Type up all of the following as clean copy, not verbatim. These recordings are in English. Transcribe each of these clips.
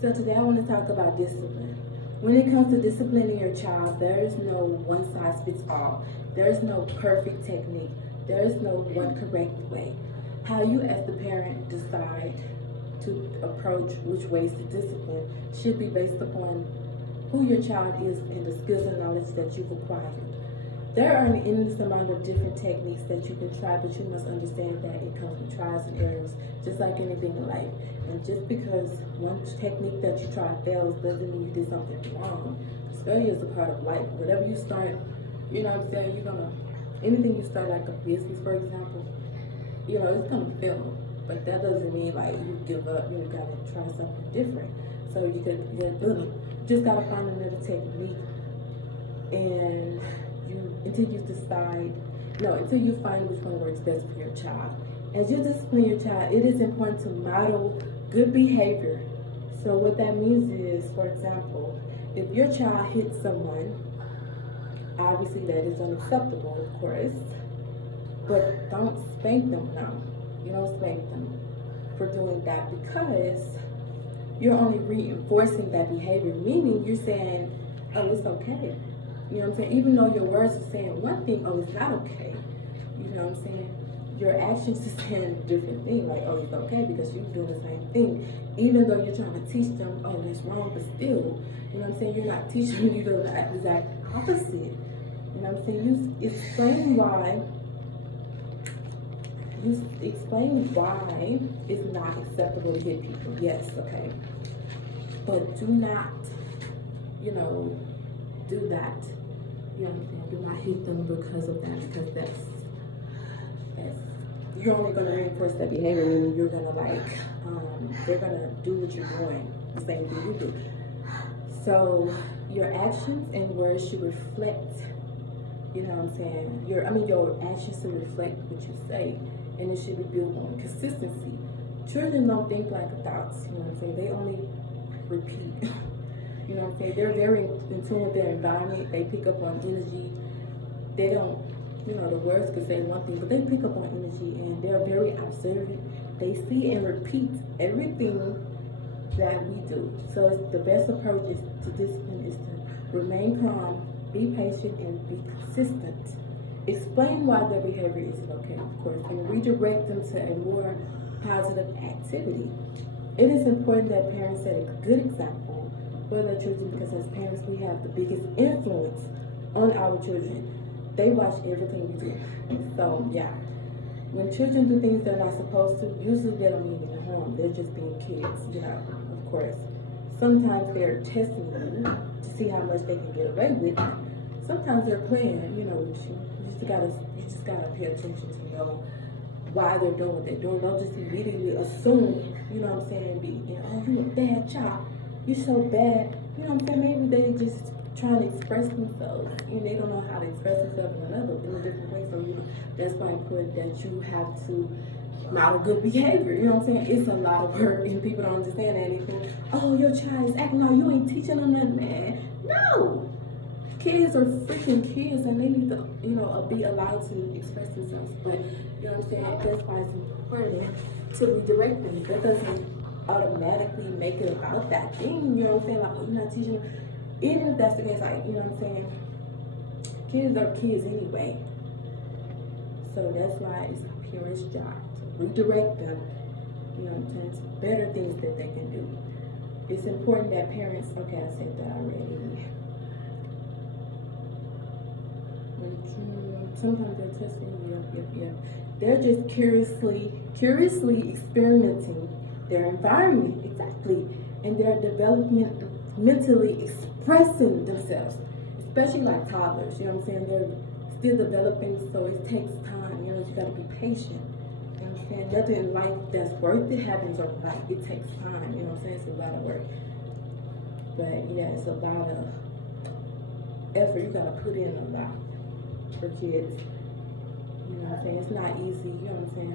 So today I want to talk about discipline. When it comes to disciplining your child, there is no one size fits all. There is no perfect technique. There is no one correct way. How you as the parent decide to approach which ways to discipline should be based upon who your child is and the skills and knowledge that you've acquired. There are an endless amount of different techniques that you can try, but you must understand that it comes with trials and errors, just like anything in life. And just because one technique that you try fails doesn't mean you did something wrong. Failure is a part of life. Whatever you start, you know what I'm saying, anything you start, like a business, for example, it's gonna fail. But that doesn't mean like you give up, you gotta try something different. So you just gotta find another technique and until you find which one works best for your child. As you discipline your child, it is important to model good behavior. So what that means is, for example, if your child hits someone, obviously that is unacceptable, of course, but don't spank them now. You don't spank them for doing that because you're only reinforcing that behavior, meaning you're saying, oh, it's okay. You know what I'm saying? Even though your words are saying one thing, oh, it's not okay. You know what I'm saying? Your actions are saying a different thing, like, oh, it's okay because you're doing the same thing. Even though you're trying to teach them, oh, that's wrong, but still, you know what I'm saying? You're not teaching them, you're doing the exact opposite. You know what I'm saying? You explain why it's not acceptable to hit people. Yes, okay. But do not, do that. You know what I'm saying? Do not hit them because of that, because that's you're only gonna reinforce that behavior and you're gonna they're gonna do what you're doing, the same thing you do. So your actions and words should reflect, you know what I'm saying? Your actions should reflect what you say, and it should be built on consistency. Children don't think like adults, you know what I'm saying? They only repeat. You know what I'm saying? They're very in tune with their environment. They pick up on energy. They don't, the words could say one thing, but they pick up on energy and they're very observant. They see and repeat everything that we do. So the best approach to discipline is to remain calm, be patient, and be consistent. Explain why their behavior isn't okay, of course, and redirect them to a more positive activity. It is important that parents set a good example for their children because as parents we have the biggest influence on our children. They watch everything we do. So yeah, when children do things they're not supposed to, usually they don't mean any harm. They're just being kids, of course. Sometimes they're testing you to see how much they can get away with. Sometimes they're playing, with you. You just gotta pay attention to know why they're doing what they're doing. Don't just immediately assume, you know what I'm saying, oh, you a bad child. You're so bad. You know what I'm saying? Maybe they just trying to express themselves and they don't know how to express themselves in a different way. So that's why it's important that you have to model good behavior. You know what I'm saying? It's a lot of work and people don't understand anything. Oh, your child is acting out. You ain't teaching them nothing, man. No. Kids are freaking kids and they need to, be allowed to express themselves. But, you know what I'm saying? That's why it's important to redirect them. That doesn't automatically make it about that thing, you know what I'm saying? Like, oh, you're not teaching them. Even if that's the case, like, you know what I'm saying? Kids are kids anyway. So that's why it's a parent's job to redirect them, you know what I'm saying, to better things that they can do. It's important that parents, okay, I said that already. Sometimes they're testing, yep. They're just curiously experimenting their environment, exactly, and they're developmentally expressing themselves, especially like toddlers, you know what I'm saying? They're still developing, so it takes time, you gotta be patient, you know what I'm saying? Nothing in life that's worth it happens overnight. It takes time, you know what I'm saying? It's a lot of work, but yeah, it's a lot of effort. You gotta put in a lot for kids, you know what I'm saying? It's not easy, you know what I'm saying?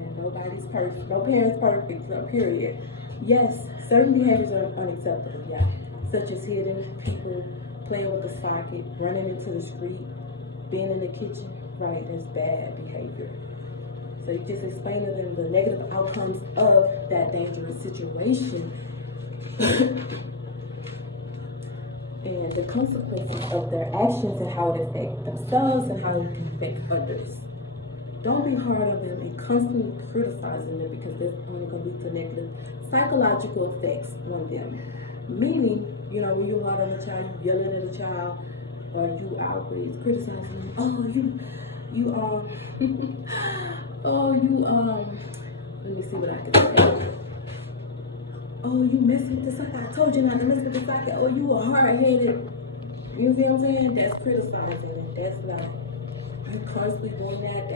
And nobody's perfect, no parent's perfect, so period. Yes, certain behaviors are unacceptable, yeah, such as hitting people, playing with the socket, running into the street, being in the kitchen, right? That's bad behavior. So you just explain to them the negative outcomes of that dangerous situation and the consequences of their actions and how it affects themselves and how it can affect others. Don't be hard on them and constantly criticizing them because that's only going to lead to negative psychological effects on them. Meaning, you know, when you're hard on a child, you yelling at a child, or you always criticizing them. Oh, let me see what I can say. Oh, you messing with the socket. I told you not to mess with the socket. Oh, you are hard-headed. You see what I'm saying? That's criticizing, and that's not. You constantly doing that.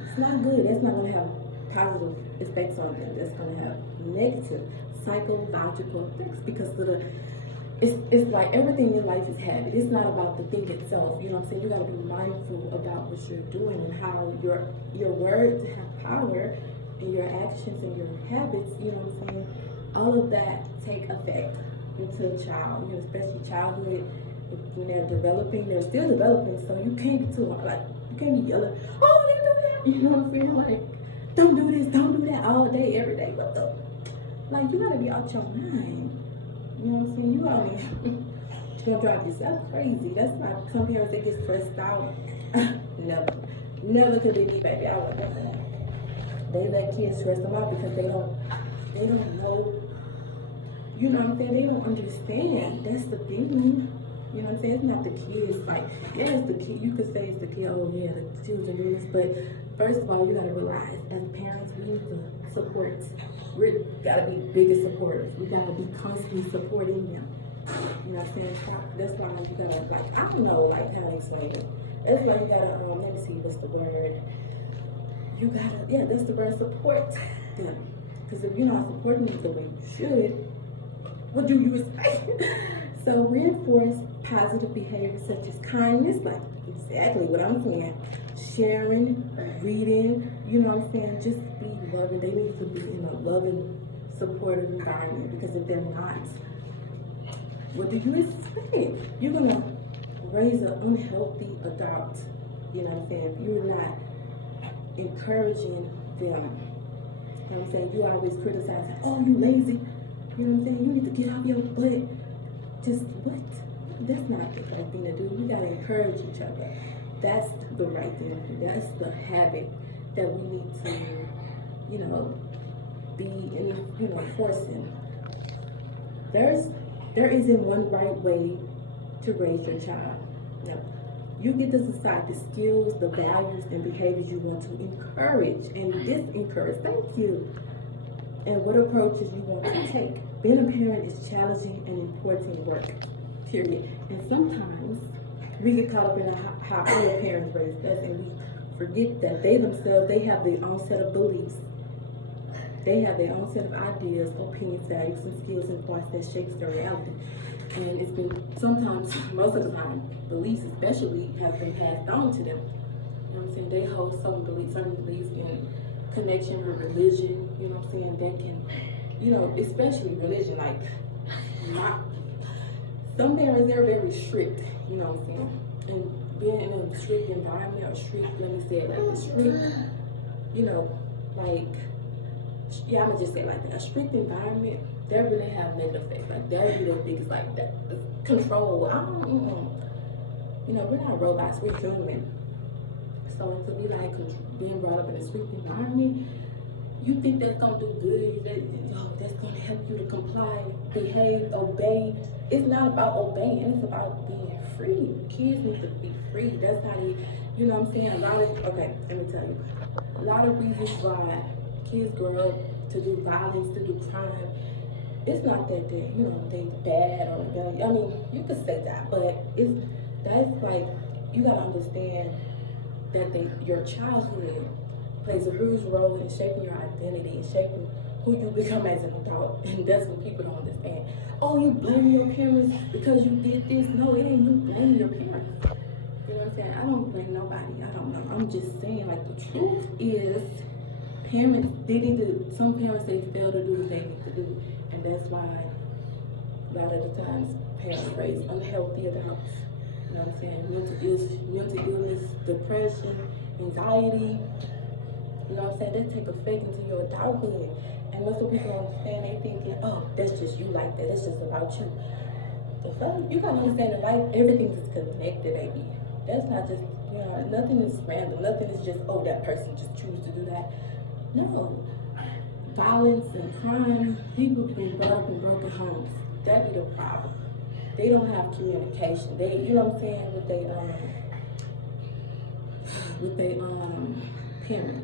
It's not good. That's not going to have positive effects on them. That's going to have negative psychological effects because of the. It's like everything in life is habit. It's not about the thing itself. You know what I'm saying? You got to be mindful about what you're doing and how your words have power, and your actions and your habits. You know what I'm saying? All of that take effect into a child. You know, especially childhood when they're developing. They're still developing, so you can't be too like you can't be yelling. Oh, they do that. You know what I'm saying? Like, don't do this, don't do that all day, every day. What the? Like, you gotta be out your mind. You know what I'm saying? You gonna drive yourself crazy. That's why some parents, they get stressed out. Never could be me, baby. I would never. They let kids stress them out because they don't know. You know what I'm saying? They don't understand. That's the thing. You know what I'm saying? It's not the kids. Like, yeah, it's the kid. You could say it's the kid. Oh yeah, the children do this. But first of all, you gotta realize, as parents, we need to support. We gotta be biggest supporters. We gotta be constantly supporting them. You know what I'm saying? That's why you gotta, like, I don't know, like, how to explain it. That's why you gotta, let me see, what's the word? You gotta, yeah, that's the word, support them. Because if you're not supporting them the way you should, what do you expect? So reinforce positive behavior such as kindness, like exactly what I'm saying. Sharing, reading, you know what I'm saying? Just be loving. They need to be in a loving, supportive environment because if they're not, what do you expect? You're gonna raise an unhealthy adult. You know what I'm saying? If you're not encouraging them, you know what I'm saying? You always criticizing, oh, you lazy. You know what I'm saying? You need to get off your butt. Just what? That's not the right thing to do. We gotta encourage each other. That's the right thing to do. That's the habit that we need to, you know, be in, you know, forcing. There isn't one right way to raise your child. No. You get to decide the skills, the values, and behaviors you want to encourage and disencourage. Thank you. And what approaches you want to take. Being a parent is challenging and important work, period. And sometimes we get caught up in how other parents raise us and we forget that they themselves, they have their own set of beliefs. They have their own set of ideas, opinions, values, and skills and points that shapes their reality. And it's been sometimes, most of the time, beliefs especially have been passed on to them. You know what I'm saying? They hold certain beliefs in connection with religion, you know what I'm saying? That can, you know, especially religion, like, some parents, they're very strict, you know what I'm saying? And being in a strict environment, or strict, let me say it like a strict, you know, like, yeah, I'm gonna just say it like that. A strict environment, that really have negative effects. Like, that really think it's like that. Control, you know, we're not robots, we're human. So to be like being brought up in a strict environment, you think that's gonna do good, that's gonna help you to comply, behave, obey. It's not about obeying, it's about being free. Kids need to be free. That's how they, you know what I'm saying? Okay, let me tell you. A lot of reasons why kids grow up to do violence, to do crime, it's not that they, you know, they bad or bad. I mean, you could say that, but that's like, you gotta understand that your childhood plays a huge role in shaping your identity and shaping who you become as an adult. And that's what people don't understand. Oh, you blame your parents because you did this. No, it ain't you blaming your parents. You know what I'm saying? I don't blame nobody. I don't know. I'm just saying, like, the truth is, parents, some parents, they fail to do what they need to do. And that's why a lot of the times parents raise unhealthy adults. You know what I'm saying? Mental illness, depression, anxiety, You know what I'm saying? That take effect into your adulthood. And most people don't understand, they thinking, oh, that's just you like that. That's just about you. The fuck? You gotta understand in life, everything is connected, baby. That's not just, you know, nothing is random. Nothing is just, oh, that person just choose to do that. No. Violence and crime, people being brought up in broken homes. That be the problem. They don't have communication. They, you know what I'm saying, with they parents.